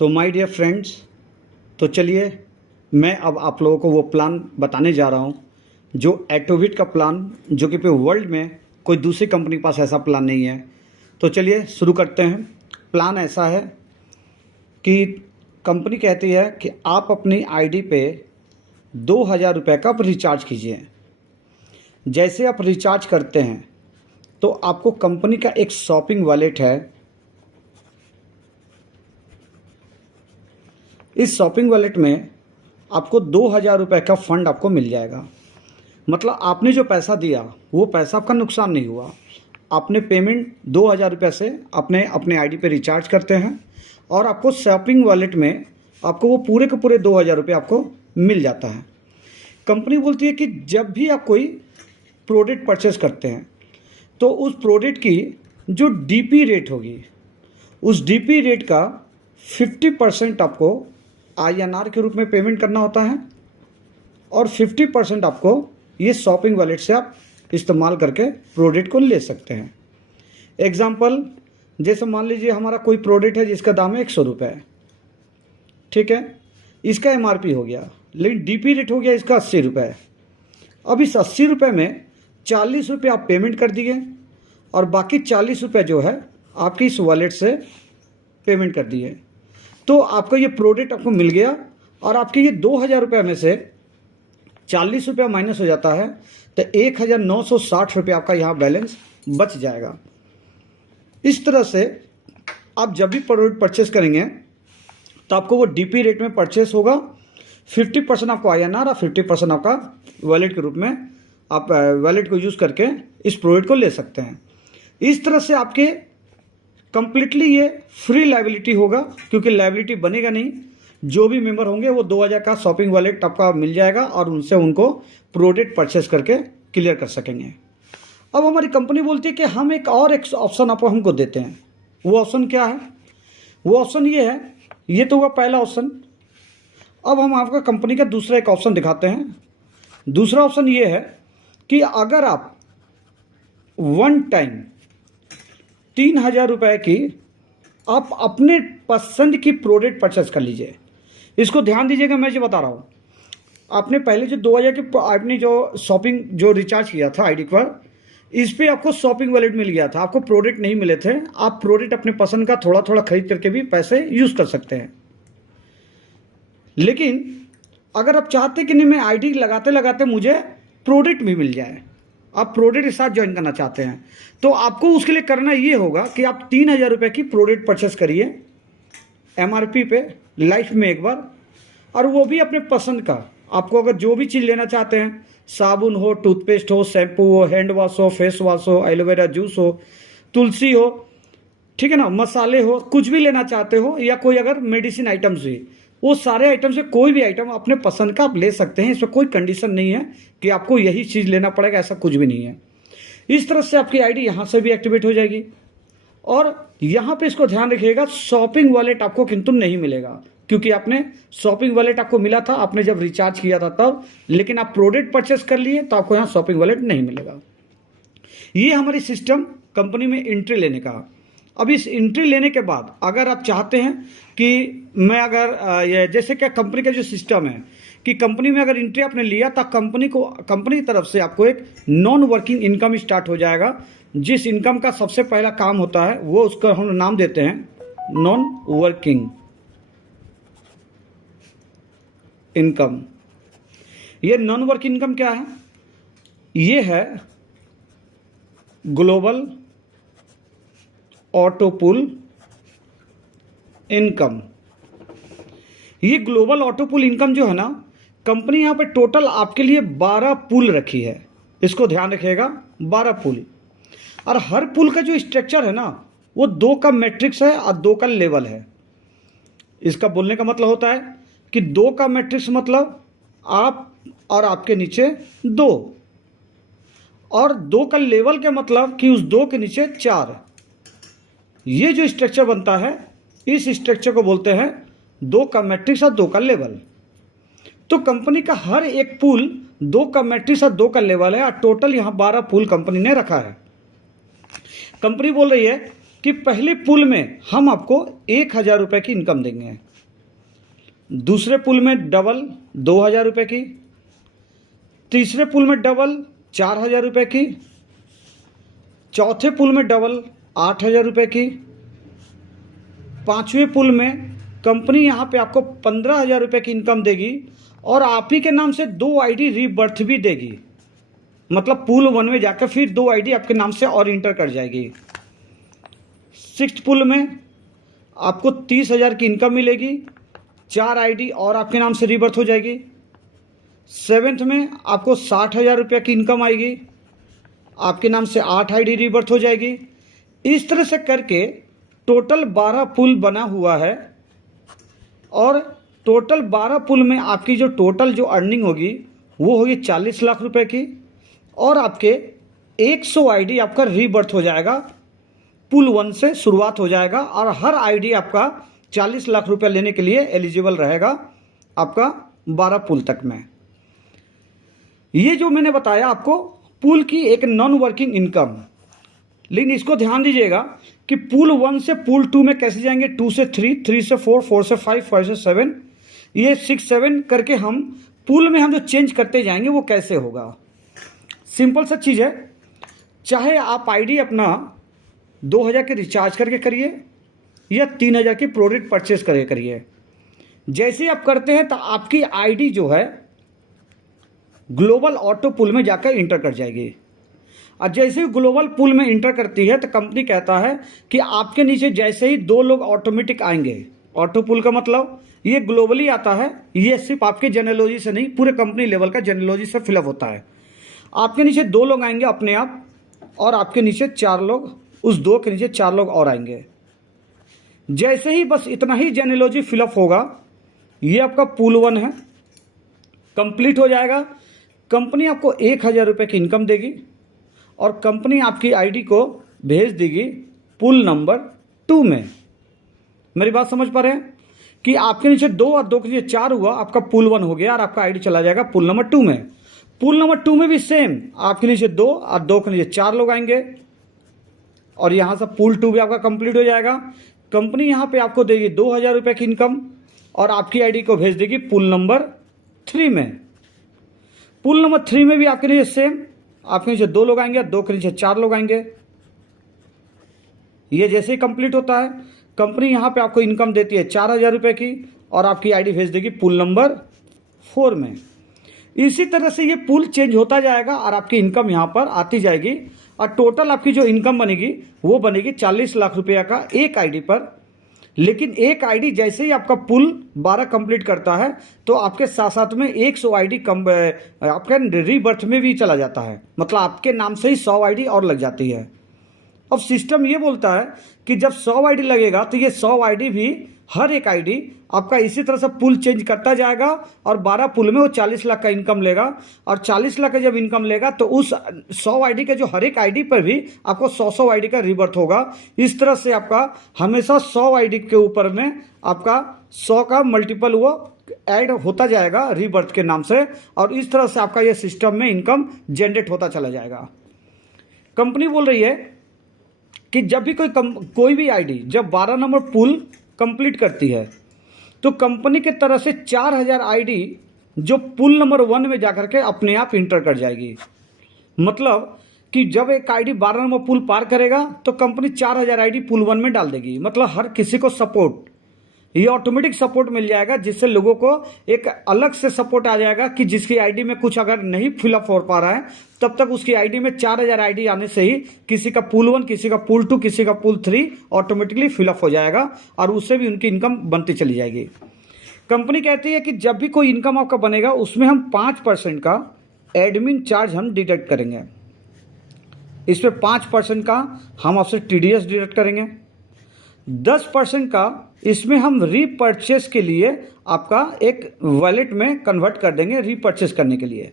तो my dear friends, तो चलिए मैं अब आप लोगों को वो प्लान बताने जा रहा हूँ जो एक्टिविट का प्लान, जो कि पूरे वर्ल्ड में कोई दूसरी कंपनी के पास ऐसा प्लान नहीं है। तो चलिए शुरू करते हैं। प्लान ऐसा है कि कंपनी कहती है कि आप अपनी आईडी पे 2000 रुपये का रिचार्ज कीजिए। जैसे आप रिचार्ज करते हैं तो आपको कंपनी का एक शॉपिंग वॉलेट है। इस शॉपिंग वॉलेट में आपको 2000 रुपये का फंड आपको मिल जाएगा। मतलब आपने जो पैसा दिया वो पैसा आपका नुकसान नहीं हुआ। आपने पेमेंट 2000 रुपये से अपने आईडी पे रिचार्ज करते हैं और आपको शॉपिंग वॉलेट में आपको वो पूरे के पूरे 2000 रुपये आपको मिल जाता है। कंपनी बोलती है कि जब भी आप कोई प्रोडक्ट परचेस करते हैं तो उस प्रोडक्ट की जो डीपी रेट होगी, उस डीपी रेट का 50% आपको INR के रूप में पेमेंट करना होता है और 50% आपको ये शॉपिंग वॉलेट से आप इस्तेमाल करके प्रोडक्ट को ले सकते हैं। एग्जाम्पल, जैसे मान लीजिए हमारा कोई प्रोडक्ट है जिसका दाम है 100 रुपये, ठीक है, इसका MRP हो गया, लेकिन डीपी रेट हो गया इसका 80 रुपये। अब इस 80 रुपये में 40 रुपये आप पेमेंट कर दिए और बाकी 40 रुपये जो है आपकी इस वॉलेट से पेमेंट कर दिए, तो आपका ये प्रोडक्ट आपको मिल गया और आपके ये 2000 रुपये में से 40 रुपये माइनस हो जाता है तो 1960 रुपये आपका यहाँ बैलेंस बच जाएगा। इस तरह से आप जब भी प्रोडक्ट परचेस करेंगे तो आपको वो डीपी रेट में परचेस होगा। 50% आपको INR और 50% आपका वॉलेट के रूप में आप वॉलेट को यूज़ करके इस प्रोडक्ट को ले सकते हैं। इस तरह से आपके कंप्लीटली ये फ्री लायबिलिटी होगा, क्योंकि लायबिलिटी बनेगा नहीं। जो भी मेंबर होंगे वो 2000 का शॉपिंग वॉलेट आपका मिल जाएगा और उनसे उनको प्रोडक्ट परचेस करके क्लियर कर सकेंगे। अब हमारी कंपनी बोलती है कि हम एक ऑप्शन आपको हमको देते हैं। वो ऑप्शन क्या है? वो ऑप्शन ये है, ये तो हुआ पहला ऑप्शन। अब हम आपका कंपनी का दूसरा एक ऑप्शन दिखाते हैं। दूसरा ऑप्शन ये है कि अगर आप वन टाइम 3000 रुपये की आप अपने पसंद की प्रोडक्ट परचेस कर लीजिए। इसको ध्यान दीजिएगा, मैं जो बता रहा हूँ, आपने पहले जो 2000 की आपने जो शॉपिंग जो रिचार्ज किया था आईडी पर, इस पे आपको शॉपिंग वॉलेट मिल गया था, आपको प्रोडक्ट नहीं मिले थे। आप प्रोडक्ट अपने पसंद का थोड़ा थोड़ा खरीद करके भी पैसे यूज़ कर सकते हैं। लेकिन अगर आप चाहते कि नहीं, मैं आईडी लगाते लगाते मुझे प्रोडक्ट भी मिल जाए, आप प्रोडक्ट के साथ ज्वाइन करना चाहते हैं, तो आपको उसके लिए करना ये होगा कि आप 3000 रुपये की प्रोडक्ट परचेस करिए MRP पे लाइफ में एक बार, और वो भी अपने पसंद का। आपको अगर जो भी चीज़ लेना चाहते हैं, साबुन हो, टूथपेस्ट हो, शैम्पू हो, हैंड वॉश हो, फेस वॉश हो, एलोवेरा जूस हो, तुलसी हो, ठीक है ना, मसाले हो, कुछ भी लेना चाहते हो, या कोई अगर मेडिसिन आइटम्स भी, वो सारे आइटम से कोई भी आइटम अपने पसंद का आप ले सकते हैं। इसमें कोई कंडीशन नहीं है कि आपको यही चीज़ लेना पड़ेगा, ऐसा कुछ भी नहीं है। इस तरह से आपकी आईडी यहाँ से भी एक्टिवेट हो जाएगी। और यहाँ पे इसको ध्यान रखिएगा, शॉपिंग वॉलेट आपको किंतु नहीं मिलेगा, क्योंकि आपने शॉपिंग वॉलेट आपको मिला था आपने जब रिचार्ज किया था तब, लेकिन आप प्रोडक्ट परचेस कर लिए तो आपको यहाँ शॉपिंग वॉलेट नहीं मिलेगा। ये हमारी सिस्टम कंपनी में एंट्री लेने का। अब इस एंट्री लेने के बाद अगर आप चाहते हैं कि मैं अगर ये जैसे क्या कंपनी का जो सिस्टम है कि कंपनी में अगर एंट्री आपने लिया तो कंपनी की तरफ से आपको एक नॉन वर्किंग इनकम स्टार्ट हो जाएगा। जिस इनकम का सबसे पहला काम होता है वो उसका हम नाम देते हैं नॉन वर्किंग इनकम। ये नॉन वर्किंग इनकम क्या है? ये है ग्लोबल ऑटो पूल इनकम। ये ग्लोबल ऑटो पूल इनकम जो है ना, कंपनी यहाँ पे टोटल आपके लिए 12 पूल रखी है। इसको ध्यान रखिएगा, 12 पूल। और हर पूल का जो स्ट्रक्चर है ना, वो 2 का मैट्रिक्स है और 2 का लेवल है। इसका बोलने का मतलब होता है कि 2 का मैट्रिक्स मतलब आप और आपके नीचे 2, और 2 का लेवल के मतलब कि उस 2 के नीचे 4। ये जो स्ट्रक्चर बनता है, इस स्ट्रक्चर को बोलते हैं 2 का मैट्रिक्स और 2 का लेवल। तो कंपनी का हर एक पूल 2 का मैट्रिक्स और 2 का लेवल है, और टोटल यहाँ 12 पूल कंपनी ने रखा है। कंपनी बोल रही है कि पहले पूल में हम आपको 1000 रुपये की इनकम देंगे। दूसरे पुल में डबल 2,000 रुपये की, तीसरे पुल में डबल 4,000 रुपये की, चौथे पुल में डबल 8,000 रुपये की, पांचवें पुल में कंपनी यहाँ पे आपको 15,000 रुपये की इनकम देगी और आप ही के नाम से 2 आईडी रीबर्थ भी देगी। मतलब पुल 1 में जाकर फिर 2 आईडी आपके नाम से और इंटर कर जाएगी। सिक्स्थ पुल में आपको 30,000 की इनकम मिलेगी, 4 आईडी और आपके नाम से रीबर्थ हो जाएगी। सेवेंथ में आपको 60,000 रुपये की इनकम आएगी, आपके नाम से 8 आईडी रीबर्थ हो जाएगी। इस तरह से करके टोटल 12 पुल बना हुआ है और टोटल 12 पुल में आपकी जो टोटल जो अर्निंग होगी वो होगी 40 लाख रुपए की और आपके 100 आईडी आपका रीबर्थ हो जाएगा। पुल 1 से शुरुआत हो जाएगा और हर आईडी आपका 40 लाख रुपए लेने के लिए एलिजिबल रहेगा आपका 12 पुल तक में। ये जो मैंने बताया आपको पुल की एक नॉन वर्किंग इनकम, लेकिन इसको ध्यान दीजिएगा कि पुल 1 से पुल 2 में कैसे जाएंगे, 2 से 3, 3 से 4, 4 से 5, 5 से 7, ये 6, 7 करके हम पुल में हम जो चेंज करते जाएंगे वो कैसे होगा। सिंपल सा चीज़ है, चाहे आप आईडी अपना 2,000 के रिचार्ज करके करिए या 3,000 की प्रोडक्ट परचेस करके करिए। जैसे आप करते हैं तो आपकी आईडी जो है ग्लोबल ऑटो पुल में जाकर इंटर कर जाएगी और जैसे ही ग्लोबल पुल में इंटर करती है तो कंपनी कहता है कि आपके नीचे जैसे ही 2 लोग ऑटोमेटिक आएंगे। ऑटो पुल का मतलब ये ग्लोबली आता है, ये सिर्फ आपके जेनेलॉजी से नहीं पूरे कंपनी लेवल का जेनेलॉजी से फिलअप होता है। आपके नीचे 2 लोग आएंगे अपने आप और आपके नीचे 4 लोग, उस 2 के नीचे 4 लोग और आएंगे। जैसे ही बस इतना ही जेनेलॉजी फिलअप होगा, ये आपका पुल 1 है, कंप्लीट हो जाएगा। कंपनी आपको 1,000 रुपये की इनकम देगी और कंपनी आपकी आईडी को भेज देगी पुल नंबर 2 में। मेरी बात समझ पा रहे हैं कि आपके नीचे 2 और 2 के नीचे 4 हुआ, आपका पुल 1 हो गया और आपका आईडी चला जाएगा पुल नंबर 2 में। पुल नंबर 2 में भी सेम, आपके नीचे 2 और 2 के नीचे 4 लोग आएंगे और यहाँ से पुल 2 भी आपका कंप्लीट हो जाएगा। कंपनी यहाँ पे आपको देगी 2,000 रुपये की इनकम और आपकी आईडी को भेज देगी पुल नंबर 3 में। पुल नंबर 3 में भी आपके नीचे सेम, आपके नीचे 2 लोग आएंगे, 2 के नीचे 4 लोग आएंगे। ये जैसे ही कंप्लीट होता है कंपनी यहाँ पे आपको इनकम देती है 4,000 रुपये की और आपकी आईडी भेज देगी पुल नंबर 4 में। इसी तरह से ये पुल चेंज होता जाएगा और आपकी इनकम यहाँ पर आती जाएगी और टोटल आपकी जो इनकम बनेगी वो बनेगी 40 लाख रुपया का एक आईडी पर। लेकिन एक आईडी जैसे ही आपका पुल 12 कंप्लीट करता है तो आपके साथ साथ में 100 आईडी कम आपके रीबर्थ में भी चला जाता है, मतलब आपके नाम से ही 100 आईडी और लग जाती है। अब सिस्टम ये बोलता है कि जब 100 आईडी लगेगा तो ये 100 आईडी भी हर एक आईडी आपका इसी तरह से पुल चेंज करता जाएगा और 12 पुल में वो 40 लाख का इनकम लेगा और 40 लाख का जब इनकम लेगा तो उस 100 आईडी के जो हर एक आईडी पर भी आपको 100 आईडी का रीबर्थ होगा। इस तरह से आपका हमेशा 100 आईडी के ऊपर में आपका 100 का मल्टीपल वो ऐड होता जाएगा रीबर्थ के नाम से और इस तरह से आपका ये सिस्टम में इनकम जनरेट होता चला जाएगा। कंपनी बोल रही है कि जब भी कोई भी आईडी जब 12 नंबर पुल कंप्लीट करती है तो कंपनी के तरफ से 4,000 आईडी जो पुल नंबर 1 में जाकर के अपने आप इंटर कर जाएगी। मतलब कि जब एक आईडी 12 नंबर पुल पार करेगा तो कंपनी 4,000 आईडी पुल 1 में डाल देगी। मतलब हर किसी को सपोर्ट, ये ऑटोमेटिक सपोर्ट मिल जाएगा जिससे लोगों को एक अलग से सपोर्ट आ जाएगा कि जिसकी आईडी में कुछ अगर नहीं फिलअप हो पा रहा है तब तक उसकी आईडी में 4,000 आईडी आने से ही किसी का पुल 1, किसी का पुल 2, किसी का पुल 3 ऑटोमेटिकली फिलअप हो जाएगा और उससे भी उनकी इनकम बनती चली जाएगी। कंपनी कहती है कि जब भी कोई इनकम आपका बनेगा उसमें हम 5% का एडमिन चार्ज हम डिडक्ट करेंगे। इस पर 5% का हम आपसे TDS डिडक्ट करेंगे। 10% का इसमें हम रीपर्चेस के लिए आपका एक वॉलेट में कन्वर्ट कर देंगे रीपर्चेस करने के लिए।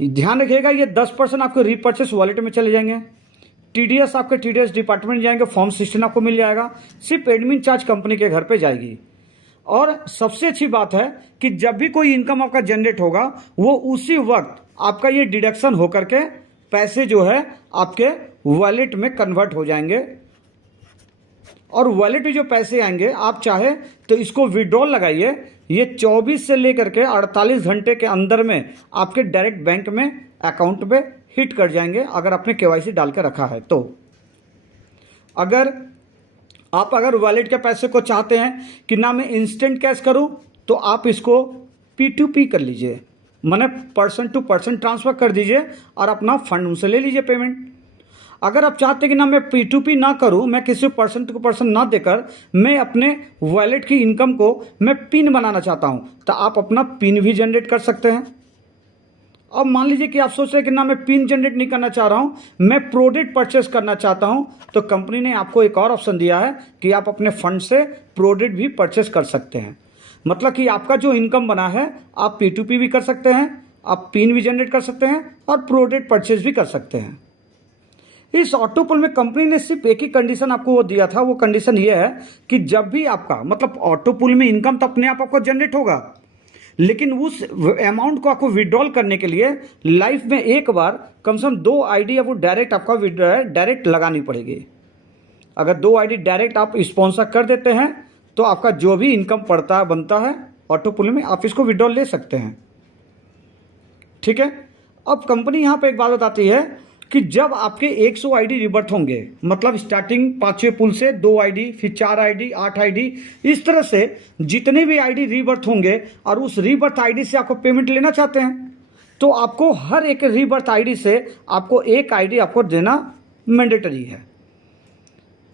ध्यान रखिएगा ये 10% आपके रीपर्चेस वॉलेट में चले जाएंगे। TDS आपके TDS डिपार्टमेंट जाएंगे, फॉर्म 16 आपको मिल जाएगा। सिर्फ एडमिन चार्ज कंपनी के घर पे जाएगी। और सबसे अच्छी बात है कि जब भी कोई इनकम आपका जनरेट होगा वो उसी वक्त आपका ये डिडक्शन होकर के पैसे जो है आपके वॉलेट में कन्वर्ट हो जाएंगे और वॉलेट में जो पैसे आएंगे आप चाहे तो इसको विड्रॉल लगाइए ये 24 से लेकर के 48 घंटे के अंदर में आपके डायरेक्ट बैंक में अकाउंट में हिट कर जाएंगे, अगर आपने केवाईसी डाल के रखा है तो। अगर वॉलेट के पैसे को चाहते हैं कि ना मैं इंस्टेंट कैश करूं, तो आप इसको P2P कर लीजिए, माने पर्सन टू पर्सन ट्रांसफ़र कर दीजिए और अपना फंड उनसे ले लीजिए पेमेंट। अगर आप चाहते हैं कि ना मैं P2P ना करूं, मैं किसी पर्सन टू पर्सन ना देकर मैं अपने वॉलेट की इनकम को मैं पिन बनाना चाहता हूं, तो आप अपना पिन भी जनरेट कर सकते हैं। अब मान लीजिए कि आप सोच रहे हैं कि ना मैं पिन जनरेट नहीं करना चाह रहा हूं, मैं प्रोडक्ट परचेस करना चाहता हूं, तो कंपनी ने आपको एक और ऑप्शन दिया है कि आप अपने फंड से प्रोडक्ट भी परचेस कर सकते हैं। मतलब कि आपका जो इनकम बना है आप P2P भी कर सकते हैं, आप पिन भी जनरेट कर सकते हैं और प्रोडक्ट परचेस भी कर सकते हैं। इस ऑटो पुल में कंपनी ने सिर्फ एक ही कंडीशन आपको वो दिया था, वो कंडीशन ये है कि जब भी आपका मतलब ऑटो पुल में इनकम तो अपने आप आपको जनरेट होगा, लेकिन उस अमाउंट को आपको विड्रॉल करने के लिए लाइफ में एक बार कम से कम 2 आईडी आपको डायरेक्ट आपका डायरेक्ट लगानी पड़ेगी। अगर 2 आईडी डायरेक्ट आप स्पॉन्सर कर देते हैं तो आपका जो भी इनकम पड़ता है बनता है ऑटो पुल में, आप इसको विड्रॉल ले सकते हैं। ठीक है। अब कंपनी यहाँ पे एक बात बताती है कि जब आपके 100 आईडी रिबर्थ होंगे, मतलब स्टार्टिंग 5वें पुल से 2 आईडी, फिर 4 आईडी, 8 आईडी, इस तरह से जितने भी आईडी रिबर्थ होंगे और उस रिबर्थ आईडी से आपको पेमेंट लेना चाहते हैं, तो आपको हर एक रिबर्थ आईडी से आपको एक आईडी आपको देना मैंडेटरी है।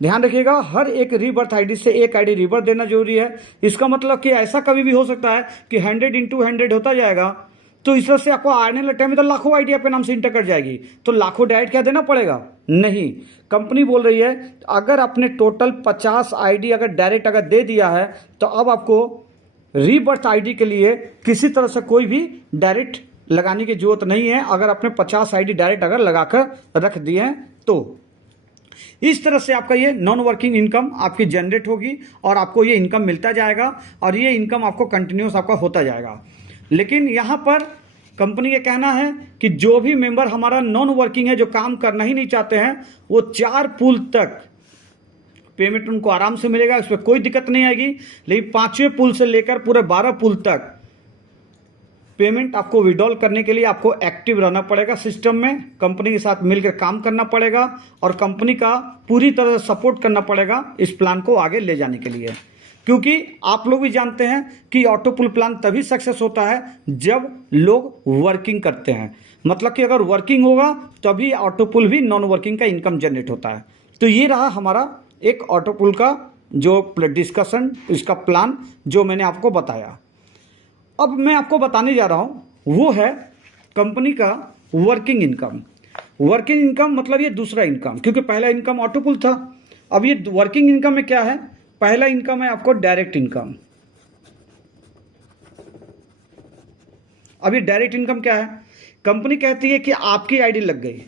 ध्यान रखिएगा, हर एक रिबर्थ आईडी से एक आईडी रिबर्थ देना जरूरी है। इसका मतलब कि ऐसा कभी भी हो सकता है कि 100 × 100 होता जाएगा, तो इस तरह से आपको आने वाले टाइम में तो लाखों आईडी आपके नाम से इंटर कर जाएगी, तो लाखों डायरेक्ट क्या देना पड़ेगा? नहीं। कंपनी बोल रही है अगर आपने टोटल 50 आईडी अगर डायरेक्ट अगर दे दिया है, तो अब आपको रीबर्थ आईडी के लिए किसी तरह से कोई भी डायरेक्ट लगाने की जरूरत नहीं है, अगर आपने 50 आईडी डायरेक्ट अगर लगाकर रख दिए हैं तो। इस तरह से आपका ये नॉन वर्किंग इनकम आपकी जनरेट होगी और आपको ये इनकम मिलता जाएगा और ये इनकम आपको कंटिन्यूस आपका होता जाएगा। लेकिन यहाँ पर कंपनी का कहना है कि जो भी मेंबर हमारा नॉन वर्किंग है, जो काम करना ही नहीं चाहते हैं, वो 4 पुल तक पेमेंट उनको आराम से मिलेगा, इसमें कोई दिक्कत नहीं आएगी। लेकिन 5वें पुल से लेकर पूरे 12 पुल तक पेमेंट आपको विड्रॉल करने के लिए आपको एक्टिव रहना पड़ेगा सिस्टम में, कंपनी के साथ मिलकर काम करना पड़ेगा और कंपनी का पूरी तरह से सपोर्ट करना पड़ेगा इस प्लान को आगे ले जाने के लिए। क्योंकि आप लोग भी जानते हैं कि ऑटो पुल प्लान तभी सक्सेस होता है जब लोग वर्किंग करते हैं। मतलब कि अगर वर्किंग होगा तभी ऑटो पुल भी नॉन वर्किंग का इनकम जनरेट होता है। तो ये रहा हमारा एक ऑटो पुल का जो डिस्कशन, इसका प्लान जो मैंने आपको बताया। अब मैं आपको बताने जा रहा हूं वो है कंपनी का वर्किंग इनकम। वर्किंग इनकम मतलब ये दूसरा इनकम, क्योंकि पहला इनकम ऑटो पुल था। अब ये वर्किंग इनकम में क्या है? पहला इनकम है आपको डायरेक्ट इनकम। अब ये डायरेक्ट इनकम क्या है? कंपनी कहती है कि आपकी आईडी लग गई,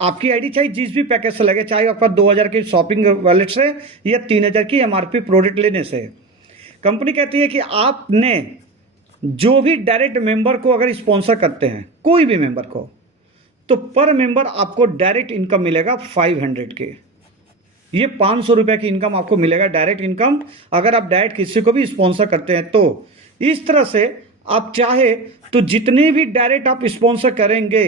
आपकी आईडी चाहे जिस भी पैकेज से लगे, चाहे आपका 2000 की शॉपिंग वॉलेट से या 3000 की एमआरपी प्रोडक्ट लेने से। कंपनी कहती है कि आपने जो भी डायरेक्ट मेंबर को अगर स्पॉन्सर करते हैं, कोई भी मेंबर को, तो पर मेंबर आपको डायरेक्ट इनकम मिलेगा 500 के। ये 500 रुपए की इनकम आपको मिलेगा डायरेक्ट इनकम, अगर आप डायरेक्ट किसी को भी स्पॉन्सर करते हैं तो। इस तरह से आप चाहे तो जितने भी डायरेक्ट आप स्पॉन्सर करेंगे,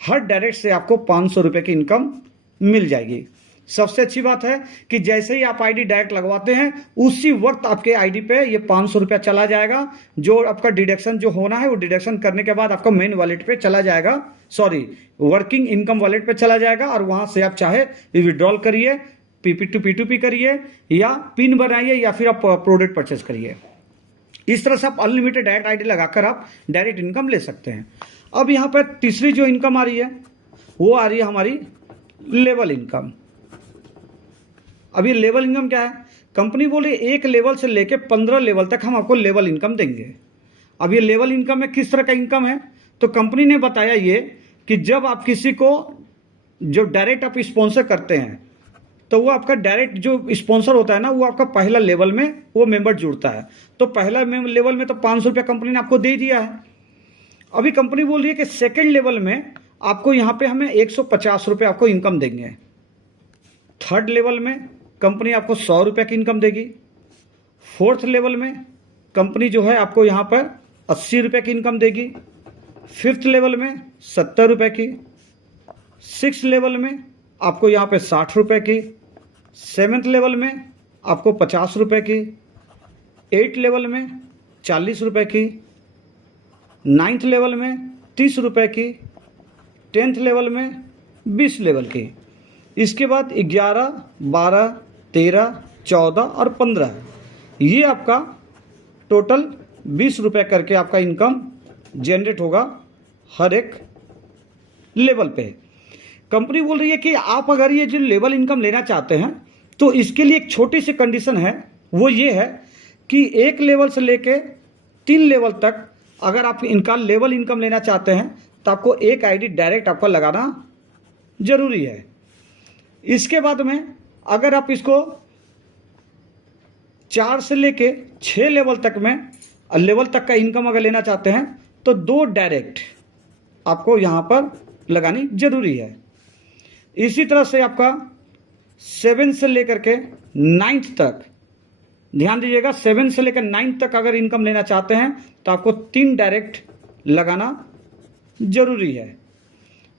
हर डायरेक्ट से आपको 500 रुपए की इनकम मिल जाएगी। सबसे अच्छी बात है कि जैसे ही आप आईडी डायरेक्ट लगवाते हैं, उसी वक्त आपके आईडी पे ये 500 रुपया चला जाएगा। जो आपका डिडक्शन जो होना है वो डिडक्शन करने के बाद आपका मेन वॉलेट पे चला जाएगा, सॉरी वर्किंग इनकम वॉलेट पे चला जाएगा, और वहां से आप चाहे विड्रॉल करिए, P2P करिए या पिन बनाइए या फिर आप प्रोडक्ट परचेस करिए। इस तरह से आप अनलिमिटेड डायरेक्ट आईडी लगाकर आप डायरेक्ट इनकम ले सकते हैं। अब यहाँ पर तीसरी जो इनकम आ रही है वो आ रही है हमारी लेवल इनकम। अब ये लेवल इनकम क्या है? कंपनी बोली 1 लेवल से लेके 15 लेवल तक हम आपको लेवल इनकम देंगे। अब ये लेवल इनकम में किस तरह का इनकम है? तो कंपनी ने बताया ये कि जब आप किसी को जो डायरेक्ट आप स्पॉन्सर करते हैं, तो वो आपका डायरेक्ट जो स्पॉन्सर होता है ना, वो आपका पहला लेवल में वो मेंबर जुड़ता है। तो पहला लेवल में तो 500 रुपया कंपनी ने आपको दे दिया है। अभी कंपनी बोल रही है कि सेकेंड लेवल में आपको यहाँ पे हमें 150 रुपये आपको इनकम देंगे। थर्ड लेवल में कंपनी आपको 100 रुपये की इनकम देगी। फोर्थ लेवल में कंपनी जो है आपको यहाँ पर 80 रुपये की इनकम देगी। 5th लेवल में 70 रुपये की। 6th लेवल में आपको यहाँ पे 60 रुपये की। 7th लेवल में आपको 50 रुपये की। 8th लेवल में 40 रुपये की। 9th लेवल में 30 रुपये की। 10th लेवल में 20 लेवल की। इसके बाद 11, 12, 13, 14 और 15, ये आपका टोटल 20 रुपये करके आपका इनकम जनरेट होगा हर एक लेवल पे। कंपनी बोल रही है कि आप अगर ये जो लेवल इनकम लेना चाहते हैं तो इसके लिए एक छोटी सी कंडीशन है, वो ये है कि 1 लेवल से लेके 3 लेवल तक अगर आप इनका लेवल इनकम लेना चाहते हैं तो आपको एक आईडी डायरेक्ट आपका लगाना जरूरी है। इसके बाद में अगर आप इसको 4 से लेके 6 लेवल तक का इनकम अगर लेना चाहते हैं तो 2 डायरेक्ट आपको यहाँ पर लगानी जरूरी है। इसी तरह से आपका 7 से लेकर के 9th तक, ध्यान दीजिएगा, 7 से लेकर 9th तक अगर इनकम लेना चाहते हैं तो आपको 3 डायरेक्ट लगाना जरूरी है।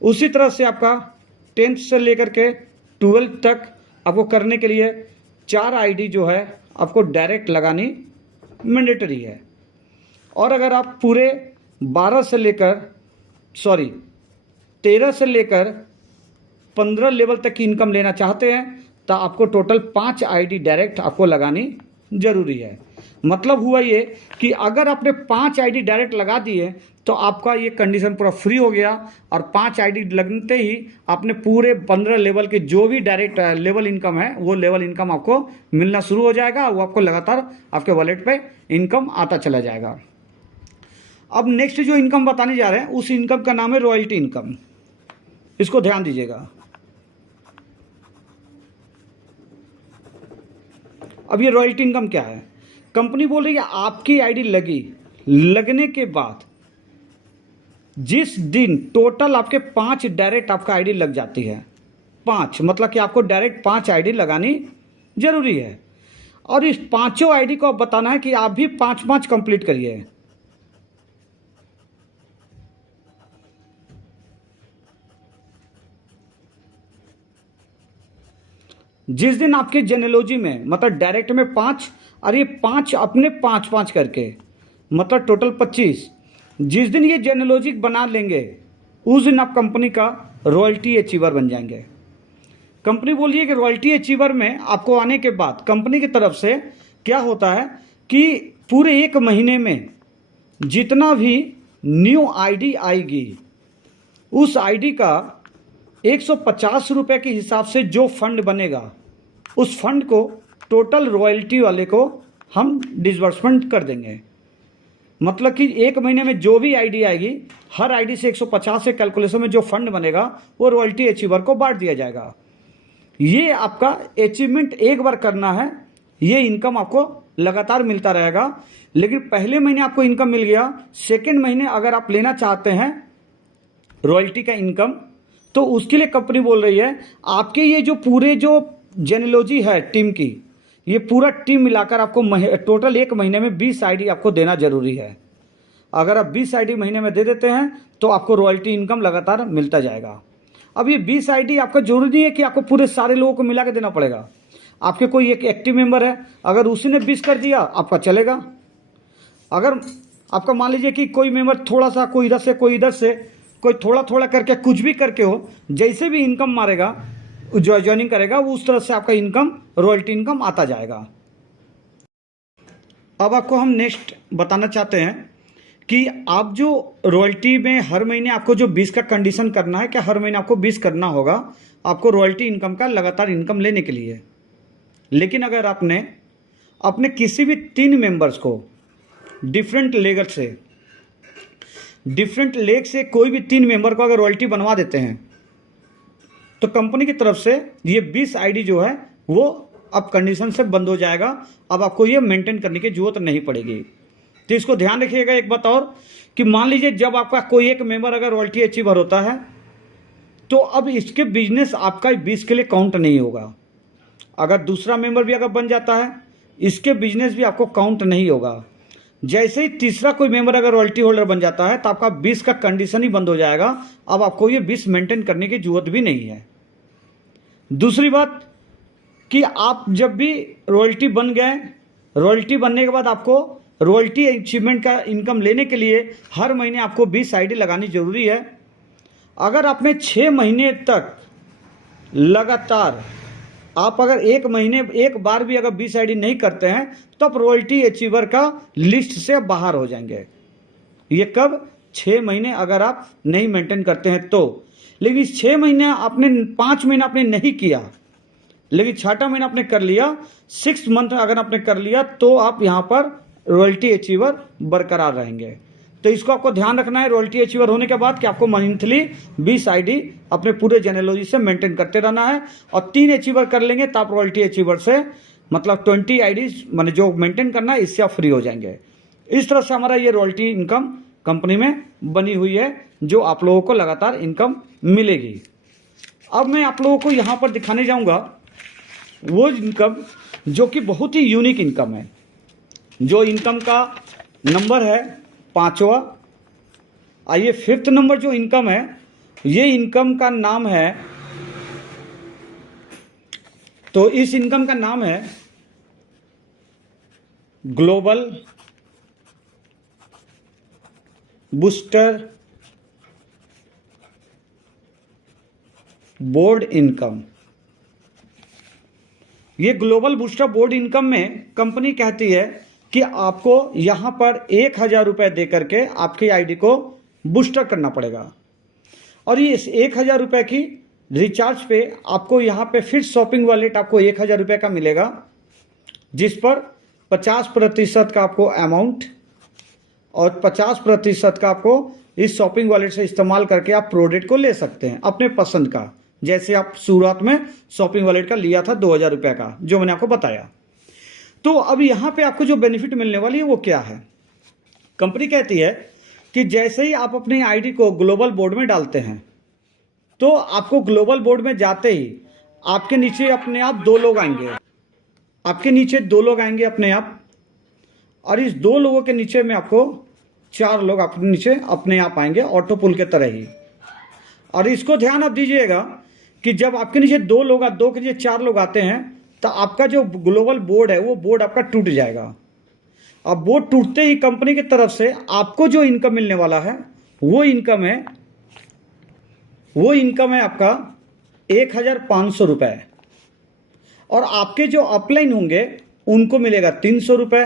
उसी तरह से आपका 10th से लेकर के 12th तक आपको करने के लिए 4 आईडी जो है आपको डायरेक्ट लगानी मैंडेटरी है। और अगर आप पूरे 13 से लेकर 15 लेवल तक की इनकम लेना चाहते हैं तो आपको टोटल 5 आईडी डायरेक्ट आपको लगानी जरूरी है। मतलब हुआ ये कि अगर आपने 5 आईडी डायरेक्ट लगा दिए तो आपका ये कंडीशन पूरा फ्री हो गया और 5 आईडी लगते ही आपने पूरे 15 लेवल के जो भी डायरेक्ट लेवल इनकम है वो लेवल इनकम आपको मिलना शुरू हो जाएगा। वो आपको लगातार आपके वॉलेट पे इनकम आता चला जाएगा। अब नेक्स्ट जो इनकम बताने जा रहे हैं उस इनकम का नाम है रॉयल्टी इनकम। इसको ध्यान दीजिएगा। अब ये रॉयल्टी इनकम क्या है? कंपनी बोल रही है आपकी आईडी लगने के बाद जिस दिन टोटल आपके 5 डायरेक्ट आपका आईडी लग जाती है, 5 मतलब कि आपको डायरेक्ट 5 आईडी लगानी जरूरी है। और इस 5 आईडी को आप बताना है कि आप भी 5 कंप्लीट करिए। जिस दिन आपके जेनेलॉजी में मतलब डायरेक्ट में 5 और ये 5 अपने 5 करके मतलब टोटल 25, जिस दिन ये जेनेलॉजी बना लेंगे उस दिन आप कंपनी का रॉयल्टी अचीवर बन जाएंगे। कंपनी बोलिए कि रॉयल्टी अचीवर में आपको आने के बाद कंपनी की तरफ से क्या होता है कि पूरे 1 महीने में जितना भी न्यू आईडी आएगी उस आईडी का 150 रुपये के हिसाब से जो फंड बनेगा उस फंड को टोटल रॉयल्टी वाले को हम डिसबर्समेंट कर देंगे। मतलब कि 1 महीने में जो भी आईडी आएगी हर आईडी से 150 से कैलकुलेशन में जो फंड बनेगा वो रॉयल्टी अचीवर को बांट दिया जाएगा। ये आपका अचीवमेंट एक बार करना है, ये इनकम आपको लगातार मिलता रहेगा। लेकिन पहले महीने आपको इनकम मिल गया, सेकेंड महीने अगर आप लेना चाहते हैं रॉयल्टी का इनकम तो उसके लिए कंपनी बोल रही है आपके ये जो पूरे जो जेनेलॉजी है टीम की, ये पूरा टीम मिलाकर आपको टोटल 1 महीने में 20 आईडी आपको देना जरूरी है। अगर आप 20 आईडी महीने में दे देते हैं तो आपको रॉयल्टी इनकम लगातार मिलता जाएगा। अब ये 20 आईडी आपका जरूरी नहीं है कि आपको पूरे सारे लोगों को मिला के देना पड़ेगा। आपके कोई एक एक्टिव मेंबर है, अगर उसी ने 20 कर दिया आपका चलेगा। अगर आपका मान लीजिए कि कोई मेंबर थोड़ा सा कोई इधर से कोई इधर से कोई थोड़ा करके कुछ भी करके हो, जैसे भी इनकम मारेगा जो ज्वाइनिंग करेगा वो उस तरह से आपका इनकम रॉयल्टी इनकम आता जाएगा। अब आपको हम नेक्स्ट बताना चाहते हैं कि आप जो रॉयल्टी में हर महीने आपको जो 20 का कंडीशन करना है, क्या हर महीने आपको 20 करना होगा आपको रॉयल्टी इनकम का लगातार इनकम लेने के लिए। लेकिन अगर आपने अपने किसी भी 3 मेंबर्स को डिफरेंट लेग से कोई भी 3 मेंबर को अगर रॉयल्टी बनवा देते हैं तो कंपनी की तरफ से ये 20 आईडी जो है वो अब कंडीशन से बंद हो जाएगा। अब आपको ये मेंटेन करने की जरूरत नहीं पड़ेगी। तो इसको ध्यान रखिएगा एक बात और कि मान लीजिए जब आपका कोई एक मेंबर अगर रॉयल्टी अचीवर होता है तो अब इसके बिजनेस आपका 20 के लिए काउंट नहीं होगा। अगर दूसरा मेंबर भी अगर बन जाता है इसके बिजनेस भी आपको काउंट नहीं होगा। जैसे ही तीसरा कोई मेंबर अगर रॉयल्टी होल्डर बन जाता है तो आपका 20 का कंडीशन ही बंद हो जाएगा। अब आपको ये 20 मेंटेन करने की जरूरत भी नहीं है। दूसरी बात कि आप जब भी रॉयल्टी बन गए, रॉयल्टी बनने के बाद आपको रॉयल्टी अचीवमेंट का इनकम लेने के लिए हर महीने आपको 20 आईडी लगानी जरूरी है। अगर आपने 6 महीने तक लगातार आप अगर एक महीने एक बार भी अगर 20 आईडी नहीं करते हैं तो आप रॉयल्टी अचीवर का लिस्ट से बाहर हो जाएंगे। ये कब? 6 महीने अगर आप नहीं मेंटेन करते हैं तो। लेकिन 6 महीने आपने 5 महीने आपने नहीं किया, लेकिन 6ठा महीना आपने कर लिया, 6 मंथ अगर आपने कर लिया तो आप यहाँ पर रॉयल्टी अचीवर बरकरार रहेंगे। तो इसको आपको ध्यान रखना है रॉयल्टी अचीवर होने के बाद कि आपको मंथली 20 आईडी अपने पूरे जेनेलॉजी से मेंटेन करते रहना है। और 3 अचीवर कर लेंगे तो आप रॉयल्टी अचीवर से मतलब 20 आईडी मैंने जो मेंटेन करना है इससे आप फ्री हो जाएंगे। इस तरह से हमारा ये रॉयल्टी इनकम कंपनी में बनी हुई है जो आप लोगों को लगातार इनकम मिलेगी। अब मैं आप लोगों को यहाँ पर दिखाने जाऊँगा वो इनकम जो कि बहुत ही यूनिक इनकम है। जो इनकम का नंबर है 5वां। आइए 5th नंबर जो इनकम है, ये इनकम का नाम है, तो इस इनकम का नाम है ग्लोबल बूस्टर बोर्ड इनकम। ये ग्लोबल बूस्टर बोर्ड इनकम में कंपनी कहती है कि आपको यहाँ पर 1000 रुपये दे करके आपकी आईडी को बूस्टर करना पड़ेगा। और ये इस 1000 रुपये की रिचार्ज पे आपको यहाँ पे फिर शॉपिंग वॉलेट आपको 1000 रुपये का मिलेगा, जिस पर 50% का आपको अमाउंट और 50% का आपको इस शॉपिंग वॉलेट से इस्तेमाल करके आप प्रोडक्ट को ले सकते हैं अपने पसंद का। जैसे आप शुरुआत में शॉपिंग वॉलेट का लिया था 2000 रुपये का, जो मैंने आपको बताया। तो अब यहाँ पे आपको जो बेनिफिट मिलने वाली है वो क्या है? कंपनी कहती है कि जैसे ही आप अपनी आईडी को ग्लोबल बोर्ड में डालते हैं तो आपको ग्लोबल बोर्ड में जाते ही आपके नीचे अपने आप 2 लोग आएंगे, आपके नीचे 2 लोग आएंगे अपने आप। और इस 2 लोगों के नीचे में आपको 4 लोग अपने नीचे अपने आप आएंगे, ऑटो पुल के तरह ही। और इसको ध्यान आप दीजिएगा कि जब आपके नीचे 2 लोग 2 के नीचे 4 लोग आते हैं तो आपका जो ग्लोबल बोर्ड है वो बोर्ड आपका टूट जाएगा। अब बोर्ड टूटते ही कंपनी की तरफ से आपको जो इनकम मिलने वाला है वो इनकम है आपका 1500 रुपये। और आपके जो अपलाइन होंगे उनको मिलेगा 300 रुपये।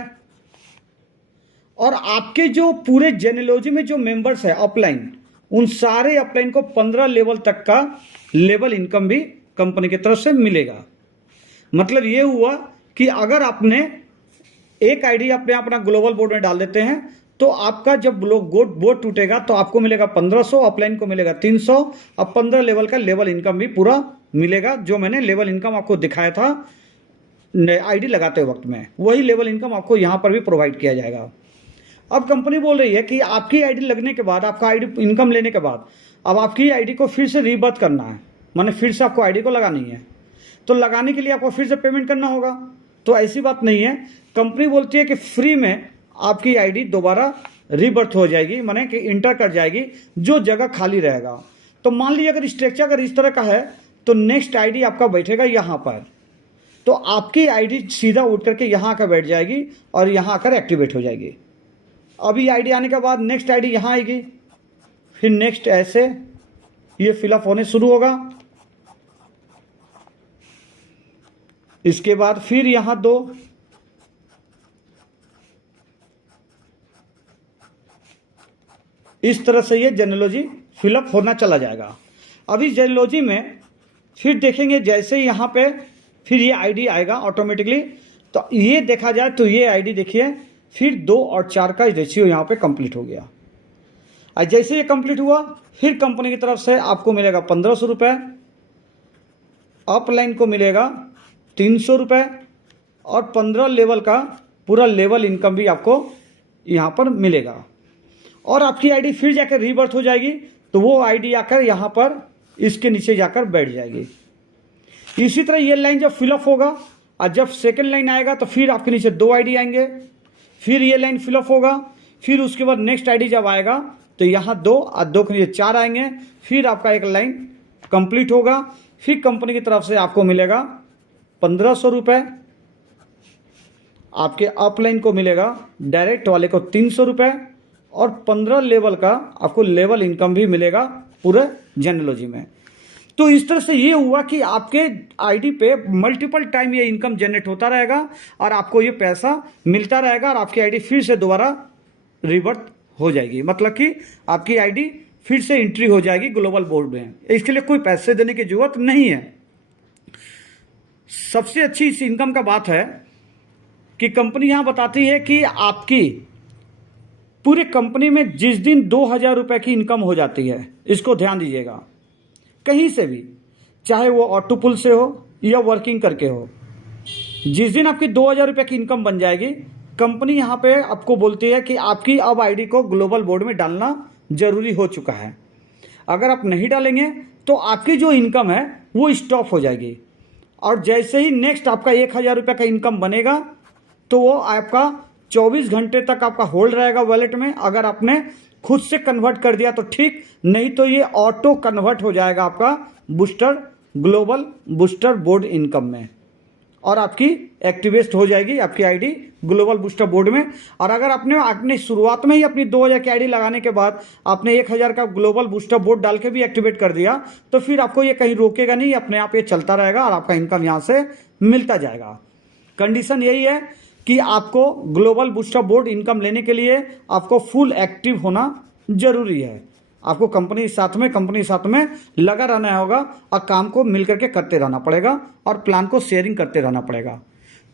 और आपके जो पूरे जेनेलॉजी में जो मेंबर्स है अपलाइन, उन सारे अपलाइन को 15 लेवल तक का लेवल इनकम भी कंपनी की तरफ से मिलेगा। मतलब ये हुआ कि अगर आपने एक आईडी अपना ग्लोबल बोर्ड में डाल देते हैं तो आपका जब बोर्ड टूटेगा तो आपको मिलेगा 1500, अपलाइन को मिलेगा 300। अब 15 लेवल का लेवल इनकम भी पूरा मिलेगा। जो मैंने लेवल इनकम आपको दिखाया था आईडी लगाते वक्त में, वही लेवल इनकम आपको यहाँ पर भी प्रोवाइड किया जाएगा। अब कंपनी बोल रही है कि आपकी आईडी लगने के बाद, आपका आईडी इनकम लेने के बाद अब आपकी आईडी को फिर से रीबर्थ करना है, माने फिर से आपको आईडी को लगानी है। तो लगाने के लिए आपको फिर से पेमेंट करना होगा। तो ऐसी बात नहीं है, कंपनी बोलती है कि फ्री में आपकी आईडी दोबारा रीबर्थ हो जाएगी, माने कि इंटर कर जाएगी जो जगह खाली रहेगा। तो मान लीजिए अगर स्ट्रक्चर अगर इस तरह का है तो नेक्स्ट आईडी आपका बैठेगा यहाँ पर, तो आपकी आईडी सीधा उठ करके यहाँ आकर बैठ जाएगी और यहाँ आकर एक्टिवेट हो जाएगी। अभी आईडी आने के बाद नेक्स्ट आईडी यहाँ आएगी, फिर नेक्स्ट ऐसे ये फिलअप होने शुरू होगा। इसके बाद फिर यहाँ 2, इस तरह से ये जेनेलॉजी फिलअप होना चला जाएगा। अभी जेनेलॉजी में फिर देखेंगे जैसे ही यहाँ पे फिर ये आईडी आएगा ऑटोमेटिकली। तो ये देखा जाए तो ये आईडी देखिए फिर 2 और 4 का रेशियो यहाँ पे कंप्लीट हो गया। और जैसे ये कंप्लीट हुआ फिर कंपनी की तरफ से आपको मिलेगा 1500 रुपये, अपलाइन को मिलेगा 300 रुपये और 15 लेवल का पूरा लेवल इनकम भी आपको यहाँ पर मिलेगा। और आपकी आईडी फिर जाकर रीबर्थ हो जाएगी तो वो आईडी आकर यहाँ पर इसके नीचे जाकर बैठ जाएगी। इसी तरह ये लाइन जब फिलअप होगा और जब सेकंड लाइन आएगा तो फिर आपके नीचे 2 आईडी आएंगे, फिर ये लाइन फिलअप होगा, फिर उसके बाद नेक्स्ट आईडी जब आएगा तो यहाँ 2 और 2 के लिए 4 आएंगे, फिर आपका एक लाइन कंप्लीट होगा। फिर कंपनी की तरफ से आपको मिलेगा 1500 रुपये, आपके अपलाइन को मिलेगा डायरेक्ट वाले को 300 रुपये, और 15 लेवल का आपको लेवल इनकम भी मिलेगा पूरे जेनेलॉजी में। तो इस तरह से ये हुआ कि आपके आईडी पे मल्टीपल टाइम ये इनकम जनरेट होता रहेगा और आपको ये पैसा मिलता रहेगा और आपकी आईडी फिर से दोबारा रिवर्ट हो जाएगी, मतलब कि आपकी आईडी फिर से एंट्री हो जाएगी ग्लोबल बोर्ड में। इसके लिए कोई पैसे देने की जरूरत नहीं है। सबसे अच्छी इस इनकम का बात है कि कंपनी यहां बताती है कि आपकी पूरी कंपनी में जिस दिन 2000 रुपये की इनकम हो जाती है, इसको ध्यान दीजिएगा, कहीं से भी, चाहे वो ऑटो पुल से हो या वर्किंग करके हो, जिस दिन आपकी 2000 रुपये की इनकम बन जाएगी, कंपनी यहाँ पे आपको बोलती है कि आपकी अब आईडी को ग्लोबल बोर्ड में डालना जरूरी हो चुका है। अगर आप नहीं डालेंगे तो आपकी जो इनकम है वो स्टॉप हो जाएगी, और जैसे ही नेक्स्ट आपका 1000 रुपये का इनकम बनेगा तो वो आपका 24 घंटे तक आपका होल्ड रहेगा वॉलेट में। अगर आपने खुद से कन्वर्ट कर दिया तो ठीक, नहीं तो ये ऑटो कन्वर्ट हो जाएगा आपका booster global booster board income में, और आपकी एक्टिवेट हो जाएगी आपकी आईडी ग्लोबल बूस्टर बोर्ड में। और अगर आपने शुरुआत में ही अपनी 2000 की आईडी लगाने के बाद आपने 1000 का ग्लोबल बूस्टर बोर्ड डाल के भी एक्टिवेट कर दिया तो फिर आपको ये कहीं रोकेगा नहीं, अपने आप ये चलता रहेगा और आपका इनकम यहाँ से मिलता जाएगा। कंडीशन यही है कि आपको ग्लोबल बूस्टर बोर्ड इनकम लेने के लिए आपको फुल एक्टिव होना जरूरी है। आपको कंपनी साथ में लगा रहना होगा और काम को मिल करके करते रहना पड़ेगा और प्लान को शेयरिंग करते रहना पड़ेगा।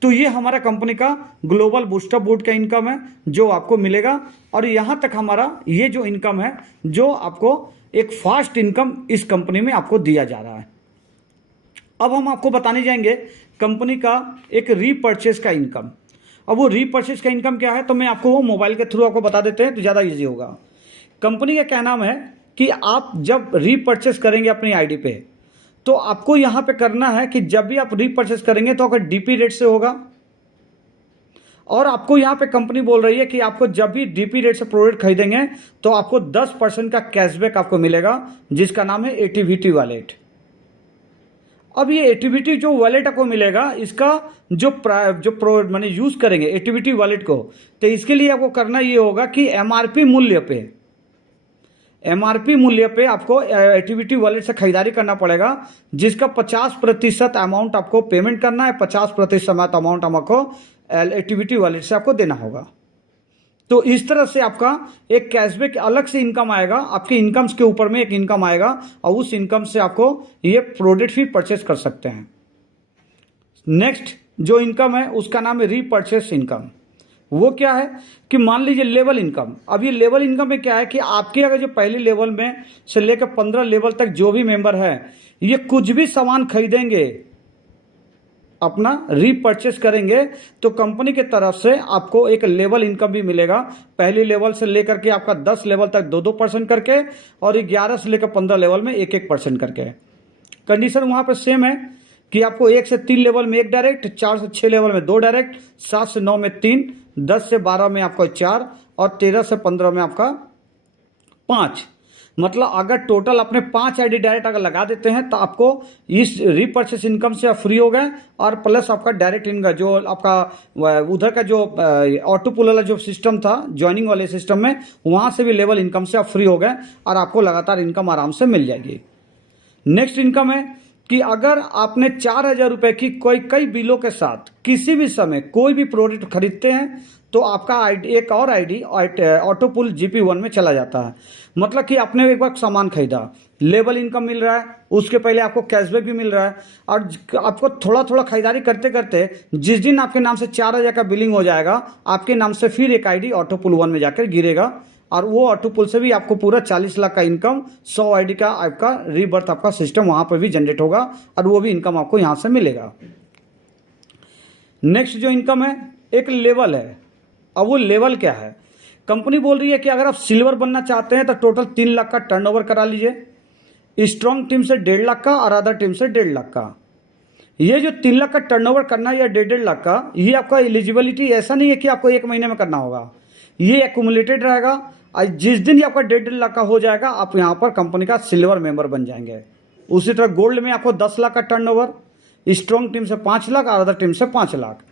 तो ये हमारा कंपनी का ग्लोबल बूस्टर बोर्ड का इनकम है जो आपको मिलेगा, और यहाँ तक हमारा ये जो इनकम है जो आपको एक फास्ट इनकम इस कंपनी में आपको दिया जा रहा है। अब हम आपको बताने जाएंगे कंपनी का एक रीपर्चेस का इनकम। अब वो रीपर्चेस का इनकम क्या है तो मैं आपको वो मोबाइल के थ्रू आपको बता देते हैं तो ज़्यादा ईजी होगा। कंपनी का क्या नाम है कि आप जब रीपर्चेस करेंगे अपनी आईडी पे तो आपको यहाँ पे करना है कि जब भी आप रीपर्चेस करेंगे तो अगर डीपी रेट से होगा, और आपको यहाँ पे कंपनी बोल रही है कि आपको जब भी डीपी रेट से प्रोडक्ट खरीदेंगे तो आपको 10% का कैशबैक आपको मिलेगा जिसका नाम है एटीवीटी वॉलेट। अब ये एटीवीटी जो वॉलेट आपको मिलेगा इसका जो माने यूज करेंगे एटीवीटी वॉलेट को, तो इसके लिए आपको करना ये होगा कि एमआरपी मूल्य पे आपको एटीवीटी वॉलेट से खरीदारी करना पड़ेगा, जिसका 50% अमाउंट आपको पेमेंट करना है, 50% अमाउंट आपको एटीवीटी वॉलेट से आपको देना होगा। तो इस तरह से आपका एक कैशबैक अलग से इनकम आएगा, आपके इनकम्स के ऊपर में एक इनकम आएगा और उस इनकम से आपको ये प्रोडक्ट भी परचेस कर सकते हैं। नेक्स्ट जो इनकम है उसका नाम है रीपर्चेस इनकम। वो क्या है कि मान लीजिए लेवल इनकम। अब ये लेवल इनकम में क्या है कि आपके अगर जो पहले लेवल में से लेकर 15 लेवल तक जो भी मेंबर है ये कुछ भी सामान खरीदेंगे, अपना रीपर्चेस करेंगे तो कंपनी के तरफ से आपको एक लेवल इनकम भी मिलेगा। पहली लेवल से लेकर के आपका 10 लेवल तक 2% करके, और 11 से लेकर 15 लेवल में 1% करके। कंडीशन वहां पर सेम है कि आपको 1 से 3 लेवल में 1 डायरेक्ट, 4 से 6 लेवल में 2 डायरेक्ट, 7 से 9 में 3, 10 से 12 में आपका 4 और 13 से 15 में आपका 5। मतलब अगर टोटल अपने 5 आईडी डायरेक्ट अगर लगा देते हैं तो आपको इस रीपर्चेस इनकम से आप फ्री हो गए, और प्लस आपका डायरेक्ट इनकम जो आपका उधर का जो ऑटो पुल वाला जो सिस्टम था ज्वाइनिंग वाले सिस्टम में, वहां से भी लेवल इनकम से आप फ्री हो गए और आपको लगातार इनकम आराम से मिल जाएगी। नेक्स्ट इनकम है कि अगर आपने 4000 रुपए की कई बिलों के साथ किसी भी समय कोई भी प्रोडक्ट खरीदते हैं तो आपका आईडी एक और आईडी ऑटो पुल GP1 में चला जाता है। मतलब कि आपने एक बार सामान खरीदा, लेवल इनकम मिल रहा है, उसके पहले आपको कैशबैक भी मिल रहा है, और आपको थोड़ा थोड़ा खरीदारी करते करते जिस दिन आपके नाम से 4000 का बिलिंग हो जाएगा, आपके नाम से फिर एक आईडी ऑटो पुल 1 में जाकर गिरेगा, और वो ऑटो पुल से भी आपको पूरा 40 लाख का इनकम 100 आईडी का आपका रीबर्थ आपका सिस्टम वहां पर भी जनरेट होगा, और वो भी इनकम आपको यहां से मिलेगा। नेक्स्ट जो इनकम है एक लेवल है। अब वो लेवल क्या है, कंपनी बोल रही है कि अगर आप सिल्वर बनना चाहते हैं तो टोटल 3 लाख का टर्नओवर करा लीजिए, स्ट्रॉन्ग टीम से 1.5 लाख का और अदर टीम से 1.5 लाख का। ये जो 3 लाख का टर्नओवर करना है या 1.5 लाख का, ये आपका एलिजिबिलिटी ऐसा नहीं है कि आपको 1 महीने में करना होगा, ये एक्यूमुलेटेड रहेगा। और जिस दिन ये आपका 1.5 लाख का हो जाएगा, आप यहाँ पर कंपनी का सिल्वर मेंबर बन जाएंगे। उसी तरह गोल्ड में आपको 10 लाख का टर्नओवर, स्ट्रॉन्ग टीम से 5 लाख और अदर टीम से 5 लाख।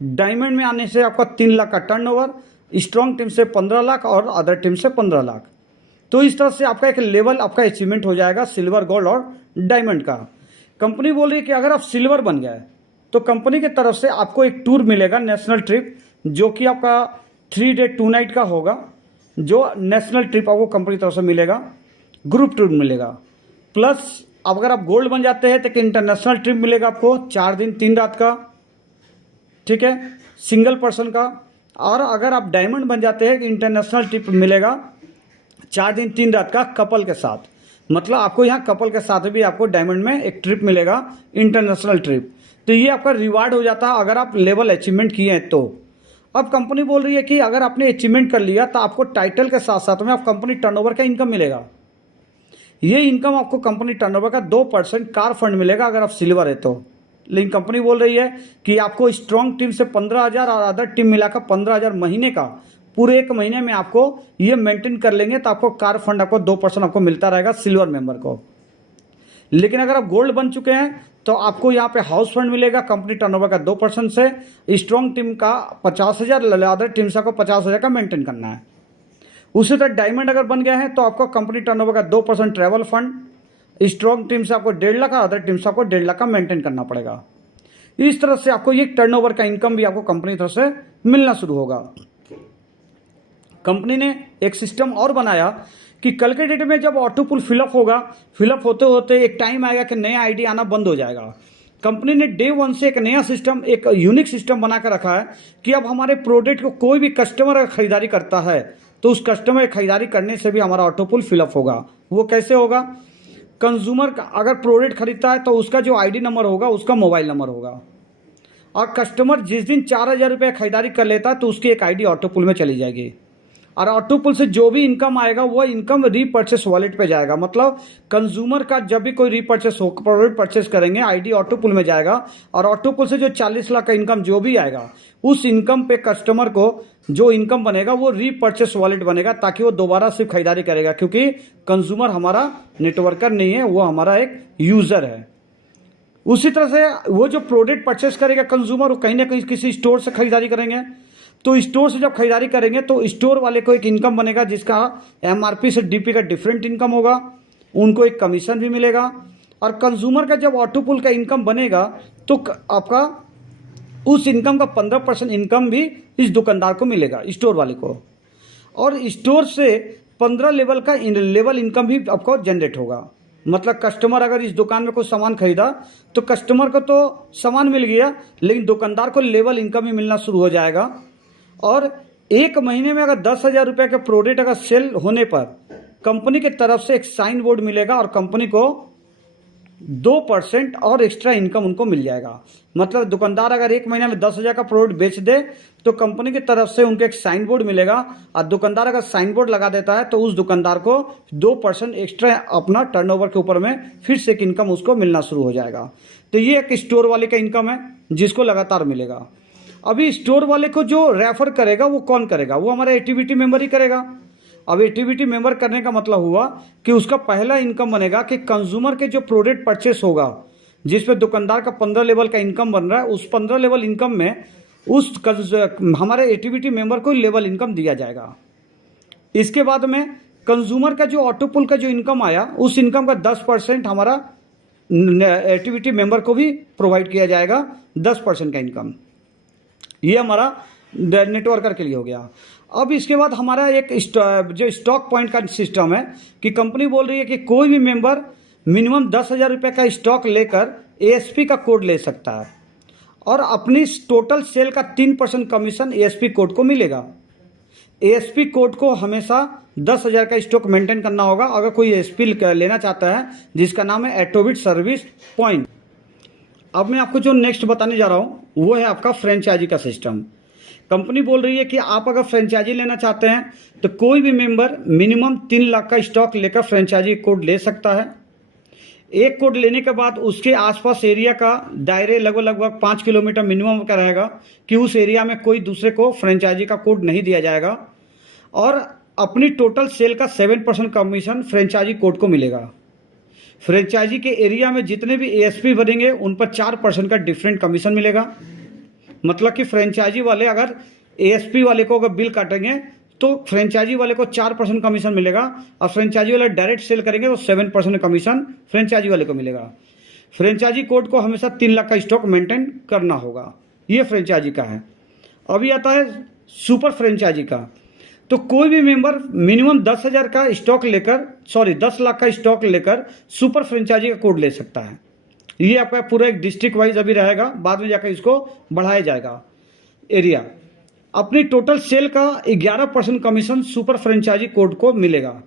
डायमंड में आने से आपका 3 लाख का टर्नओवर, स्ट्रॉन्ग टीम से 15 लाख और अदर टीम से 15 लाख। तो इस तरह से आपका एक लेवल आपका अचीवमेंट हो जाएगा सिल्वर, गोल्ड और डायमंड का। कंपनी बोल रही है कि अगर आप सिल्वर बन गए तो कंपनी की तरफ से आपको एक टूर मिलेगा, नेशनल ट्रिप, जो कि आपका 3 डे 2 नाइट का होगा। जो नेशनल ट्रिप आपको कंपनी की तरफ से मिलेगा, ग्रुप टूर मिलेगा। प्लस अगर आप गोल्ड बन जाते हैं तो एक इंटरनेशनल ट्रिप मिलेगा आपको 4 दिन 3 रात का, ठीक है, सिंगल पर्सन का। और अगर आप डायमंड बन जाते हैं, इंटरनेशनल ट्रिप मिलेगा 4 दिन 3 रात का कपल के साथ। मतलब आपको यहाँ कपल के साथ भी आपको डायमंड में एक ट्रिप मिलेगा, इंटरनेशनल ट्रिप। तो ये आपका रिवार्ड हो जाता है अगर आप लेवल अचीवमेंट किए हैं तो। अब कंपनी बोल रही है कि अगर आपने अचीवमेंट कर लिया तो आपको टाइटल के साथ साथ में आप कंपनी टर्नओवर का इनकम मिलेगा। ये इनकम आपको कंपनी टर्नओवर का 2% कार फंड मिलेगा अगर आप सिल्वर है तो। लेकिन कंपनी बोल रही है कि आपको स्ट्रॉन्ग टीम से 15,000 और अदर टीम मिलाकर 15,000 महीने का, पूरे 1 महीने में आपको ये मेंटेन कर लेंगे तो आपको कार फंड आपको 2% आपको मिलता रहेगा सिल्वर मेंबर को। लेकिन अगर आप गोल्ड बन चुके हैं तो आपको यहाँ पे हाउस फंड मिलेगा कंपनी टर्नओवर का 2% से। स्ट्रॉन्ग टीम का 50,000, अदर टीम से आपको 50,000 का मेंटेन करना है। उसी तरह डायमंड अगर बन गया है तो आपको कंपनी टर्नओवर का 2% ट्रैवल फंड, स्ट्रॉन्ग टीम से आपको 1.5 लाख, अदर टीम से आपको 1.5 लाख का मेंटेन करना पड़ेगा। इस तरह से आपको ये टर्नओवर का इनकम भी आपको कंपनी की तरफ से मिलना शुरू होगा। कंपनी ने एक सिस्टम और बनाया कि कल के डेट में जब ऑटो पुल फिलअप होगा, फिलअप होते होते एक टाइम आएगा कि नया आईडी आना बंद हो जाएगा। कंपनी ने डे 1 से एक नया सिस्टम, एक यूनिक सिस्टम बना कर रखा है कि अब हमारे प्रोडक्ट को कोई भी कस्टमर अगर खरीदारी करता है तो उस कस्टमर खरीदारी करने से भी हमारा ऑटो पुल फिलअप होगा। वो कैसे होगा? कंज्यूमर अगर प्रोडक्ट खरीदता है तो उसका जो आईडी नंबर होगा उसका मोबाइल नंबर होगा, और कस्टमर जिस दिन 4,000 रुपये खरीदारी कर लेता है तो उसकी एक आईडी ऑटो पुल में चली जाएगी, और ऑटो पुल से जो भी इनकम आएगा वो इनकम रीपर्चेस वॉलेट पे जाएगा। मतलब कंज्यूमर का जब भी कोई रीपर्चेस हो, प्रोडक्ट परचेस करेंगे, आईडी ऑटो पुल में जाएगा, और ऑटो पुल से जो 40 लाख का इनकम जो भी आएगा उस इनकम पे कस्टमर को जो इनकम बनेगा वो रीपर्चेस वॉलेट बनेगा, ताकि वो दोबारा सिर्फ खरीदारी करेगा। क्योंकि कंज्यूमर हमारा नेटवर्कर नहीं है, वो हमारा एक यूजर है। उसी तरह से वो जो प्रोडक्ट परचेस करेगा कंज्यूमर, वो कहीं ना कहीं किसी स्टोर से खरीदारी करेंगे, तो स्टोर से जब खरीदारी करेंगे तो स्टोर वाले को एक इनकम बनेगा जिसका एमआरपी से डीपी का डिफरेंट इनकम होगा, उनको एक कमीशन भी मिलेगा। और कंज्यूमर का जब ऑटो पुल का इनकम बनेगा तो आपका उस इनकम का 15% इनकम भी इस दुकानदार को मिलेगा, स्टोर वाले को। और स्टोर से 15 लेवल का लेवल इनकम भी आपको जनरेट होगा। मतलब कस्टमर अगर इस दुकान में कोई सामान खरीदा तो कस्टमर को तो सामान मिल गया, लेकिन दुकानदार को लेवल इनकम भी मिलना शुरू हो जाएगा। और 1 महीने में अगर 10,000 रुपये के प्रोडक्ट अगर सेल होने पर कंपनी की तरफ से एक साइन बोर्ड मिलेगा और कंपनी को 2% और एक्स्ट्रा इनकम उनको मिल जाएगा। मतलब दुकानदार अगर 1 महीने में 10,000 का प्रोडक्ट बेच दे तो कंपनी की तरफ से उनको एक साइन बोर्ड मिलेगा, और दुकानदार अगर साइन बोर्ड लगा देता है तो उस दुकानदार को 2% एक्स्ट्रा अपना टर्नओवर के ऊपर में फिर से एक इनकम उसको मिलना शुरू हो जाएगा। तो ये एक स्टोर वाले का इनकम है जिसको लगातार मिलेगा। अभी स्टोर वाले को जो रेफर करेगा वो कौन करेगा? वो हमारा एक्टिविटी मेंबर ही करेगा। अब एक्टिविटी मेंबर करने का मतलब हुआ कि उसका पहला इनकम बनेगा कि कंज्यूमर के जो प्रोडक्ट परचेस होगा जिसपे दुकानदार का 15 लेवल का इनकम बन रहा है, उस 15 लेवल इनकम में उस हमारे एक्टिविटी मेंबर को लेवल इनकम दिया जाएगा। इसके बाद में कंज्यूमर का जो ऑटो पुल का जो इनकम आया उस इनकम का 10% हमारा एक्टिविटी मेंबर को भी प्रोवाइड किया जाएगा, 10% का इनकम। ये हमारा नेटवर्कर के लिए हो गया। अब इसके बाद हमारा एक जो स्टॉक पॉइंट का सिस्टम है कि कंपनी बोल रही है कि कोई भी मेंबर मिनिमम 10,000 रुपये का स्टॉक लेकर एएसपी का कोड ले सकता है, और अपनी टोटल सेल का 3% कमीशन एएसपी कोड को मिलेगा। एएसपी कोड को हमेशा 10,000 का स्टॉक मेंटेन करना होगा अगर कोई एएसपी लेना चाहता है, जिसका नाम है एटोबिट सर्विस पॉइंट। अब मैं आपको जो नेक्स्ट बताने जा रहा हूं वो है आपका फ्रेंचाइजी का सिस्टम। कंपनी बोल रही है कि आप अगर फ्रेंचाइजी लेना चाहते हैं तो कोई भी मेंबर मिनिमम 3 लाख का स्टॉक लेकर फ्रेंचाइजी कोड ले सकता है। एक कोड लेने के बाद उसके आसपास एरिया का दायरे लगभग 5 किलोमीटर मिनिमम का रहेगा कि उस एरिया में कोई दूसरे को फ्रेंचाइजी का कोड नहीं दिया जाएगा। और अपनी टोटल सेल का 7% कमीशन फ्रेंचाइजी कोड को मिलेगा। फ्रेंचाइजी के एरिया में जितने भी एएसपी बनेंगे उन पर 4% का डिफरेंट कमीशन मिलेगा। मतलब कि फ्रेंचाइजी वाले अगर एएसपी वाले को अगर बिल काटेंगे तो फ्रेंचाइजी वाले को 4% कमीशन मिलेगा, और फ्रेंचाइजी वाले डायरेक्ट सेल करेंगे तो 7% कमीशन फ्रेंचाइजी वाले को मिलेगा। फ्रेंचाइजी कोड को हमेशा 3 लाख का स्टॉक मेंटेन करना होगा। ये फ्रेंचाइजी का है। अभी आता है सुपर फ्रेंचाइजी का। तो कोई भी मेंबर मिनिमम 10,000 का स्टॉक लेकर 10 लाख का स्टॉक लेकर सुपर फ्रेंचाइजी का कोड ले सकता है। ये आपका पूरा एक डिस्ट्रिक्ट वाइज अभी रहेगा, बाद में जाकर इसको बढ़ाया जाएगा एरिया। अपनी टोटल सेल का 11% कमीशन सुपर फ्रेंचाइजी कोड को मिलेगा।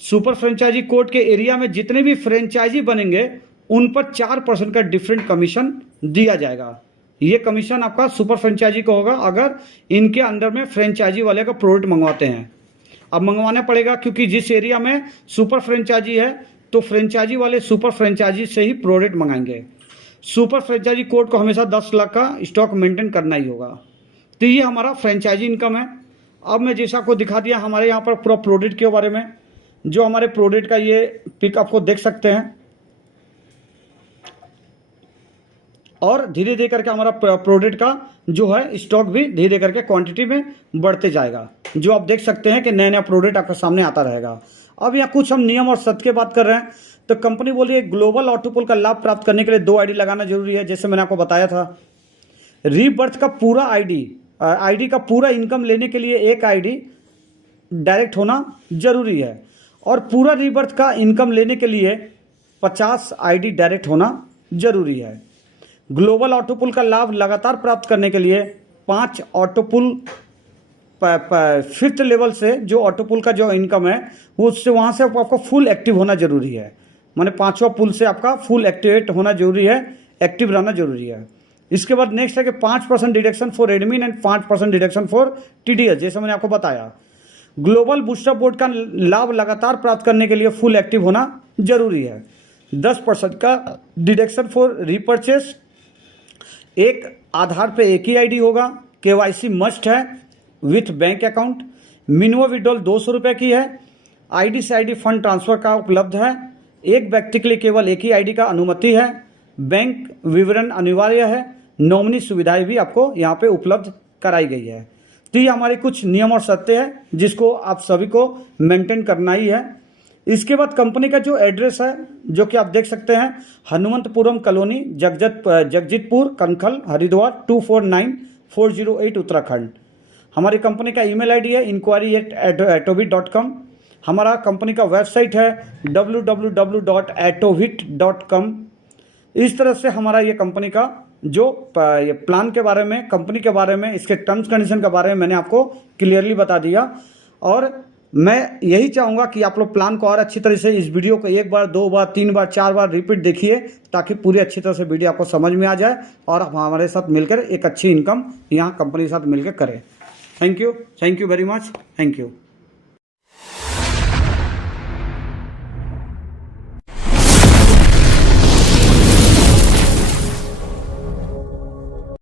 सुपर फ्रेंचाइजी कोड के एरिया में जितने भी फ्रेंचाइजी बनेंगे उन पर 4% का डिफरेंट कमीशन दिया जाएगा। ये कमीशन आपका सुपर फ्रेंचाइजी को होगा अगर इनके अंडर में फ्रेंचाइजी वाले का प्रोडक्ट मंगवाते हैं। अब मंगवाना पड़ेगा क्योंकि जिस एरिया में सुपर फ्रेंचाइजी है तो फ्रेंचाइजी वाले सुपर फ्रेंचाइजी से ही प्रोडक्ट मंगाएंगे। सुपर फ्रेंचाइजी कोड को हमेशा 10 लाख का स्टॉक मेंटेन करना ही होगा। तो ये हमारा फ्रेंचाइजी इनकम है। अब मैं जैसा आपको दिखा दिया हमारे यहाँ पर पूरा प्रोडक्ट के बारे में, जो हमारे प्रोडक्ट का ये पिक आपको देख सकते हैं। और धीरे धीरे करके हमारा प्रोडक्ट का जो है स्टॉक भी धीरे धीरे करके क्वांटिटी में बढ़ते जाएगा, जो आप देख सकते हैं कि नया नया प्रोडक्ट आपके सामने आता रहेगा। अब यहाँ कुछ हम नियम और शर्त की बात कर रहे हैं। तो कंपनी बोली ग्लोबल ऑटोपुल का लाभ प्राप्त करने के लिए 2 आईडी लगाना जरूरी है। जैसे मैंने आपको बताया था, रीबर्थ का पूरा आईडी का पूरा इनकम लेने के लिए एक आईडी डायरेक्ट होना जरूरी है, और पूरा रीबर्थ का इनकम लेने के लिए 50 आईडी डायरेक्ट होना जरूरी है। ग्लोबल ऑटोपुल का लाभ लगातार प्राप्त करने के लिए 5 ऑटोपुल 5th लेवल से जो ऑटोपुल का जो इनकम है वो उससे वहाँ से आपको फुल एक्टिव होना जरूरी है। माने 5वां पुल से आपका फुल एक्टिवेट होना जरूरी है, एक्टिव रहना जरूरी है। इसके बाद नेक्स्ट है कि 5% deduction for admin and 5% deduction for TDS, जैसे मैंने आपको बताया। ग्लोबल बूस्टर बोर्ड का लाभ लगातार प्राप्त करने के लिए फुल एक्टिव होना जरूरी है। 10% का डिडक्शन फॉर रीपर्चेस, एक आधार पे एक ही आईडी होगा, केवाईसी मस्ट है with bank account, minimum withdrawal 200 रुपये की है, आईडी से आईडी फंड ट्रांसफर का उपलब्ध है, एक व्यक्ति के लिए केवल एक ही आईडी का अनुमति है, बैंक विवरण अनिवार्य है, नॉमिनी सुविधाएं भी आपको यहाँ पे उपलब्ध कराई गई है। तो ये हमारी कुछ नियम और शर्तें हैं जिसको आप सभी को मेंटेन करना ही है। इसके बाद कंपनी का जो एड्रेस है जो कि आप देख सकते हैं, हनुमंतपुरम कॉलोनी, जगजीतपुर, कनखल, हरिद्वार 249408 उत्तराखंड। हमारी कंपनी का ईमेल आईडी है inquiry@atovit.com। हमारा कंपनी का वेबसाइट है www.atovit.com। इस तरह से हमारा ये कंपनी का जो ये प्लान के बारे में, कंपनी के बारे में, इसके टर्म्स कंडीशन के बारे में मैंने आपको क्लियरली बता दिया। और मैं यही चाहूँगा कि आप लोग प्लान को और अच्छी तरह से इस वीडियो को 1 बार 2 बार 3 बार 4 बार रिपीट देखिए, ताकि पूरी अच्छी तरह से वीडियो आपको समझ में आ जाए और आप हमारे साथ मिलकर एक अच्छी इनकम यहाँ कंपनी के साथ मिलकर करें। Thank you very much, thank you.